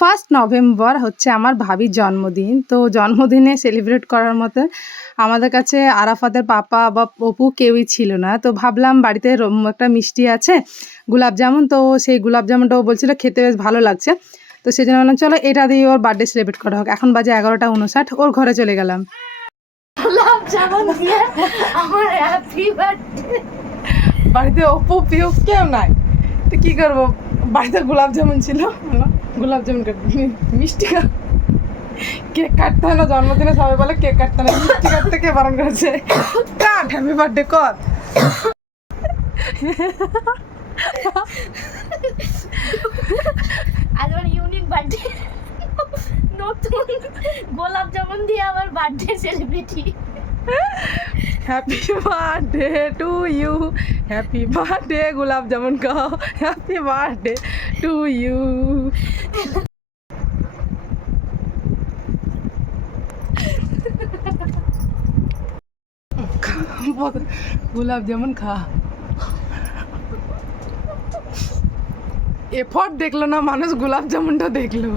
1 November হচ্ছে আমার ভাবির জন্মদিন। তো জন্মদিনে সেলিব্রেট করার মতো আমাদের কাছে আরাফাতের পাপা বা অপু কেউই ছিল না। তো ভাবলাম বাড়িতে একটা মিষ্টি আছে, গোলাপ জামুন। তো সেই গোলাপ জামুনটা ও বলছিল খেতে বেশ ভালো লাগছে। তো সেজন্য বললাম চলো এটা দিয়ে ওর বার্থডে সেলিব্রেট করা হোক। এখন বাজে 11টা 59, ওর ঘরে চলে গেলাম। গোলাপ জামুন দিয়ে আমার হ্যাপি বার্থডে। বাড়িতে অপু পিউ কেউ নাই, তো কী করবো, বাড়িতে গোলাপ জামুন ছিল, গোলাপ জামুন মিষ্টি কেক কাটতে হয় না জন্মদিনে, সবাই বলে কেক কাটতে না, মিষ্টি কাটতে কে বারণ করেছে? কাট, হ্যাপি বার্থডে কর। আজ আমার ইউনিক বার্থডে, নতুন গোলাপ জামুন দিয়ে আমার birthday celebrity. Happy birthday to you, happy birthday gulab jamun খাও, হ্যাপি বার্থডে টু ইউ। গোলাপ জামুন খা। এফর্ট দেখলো না মানুষ, গোলাপ জামুনটা দেখলো।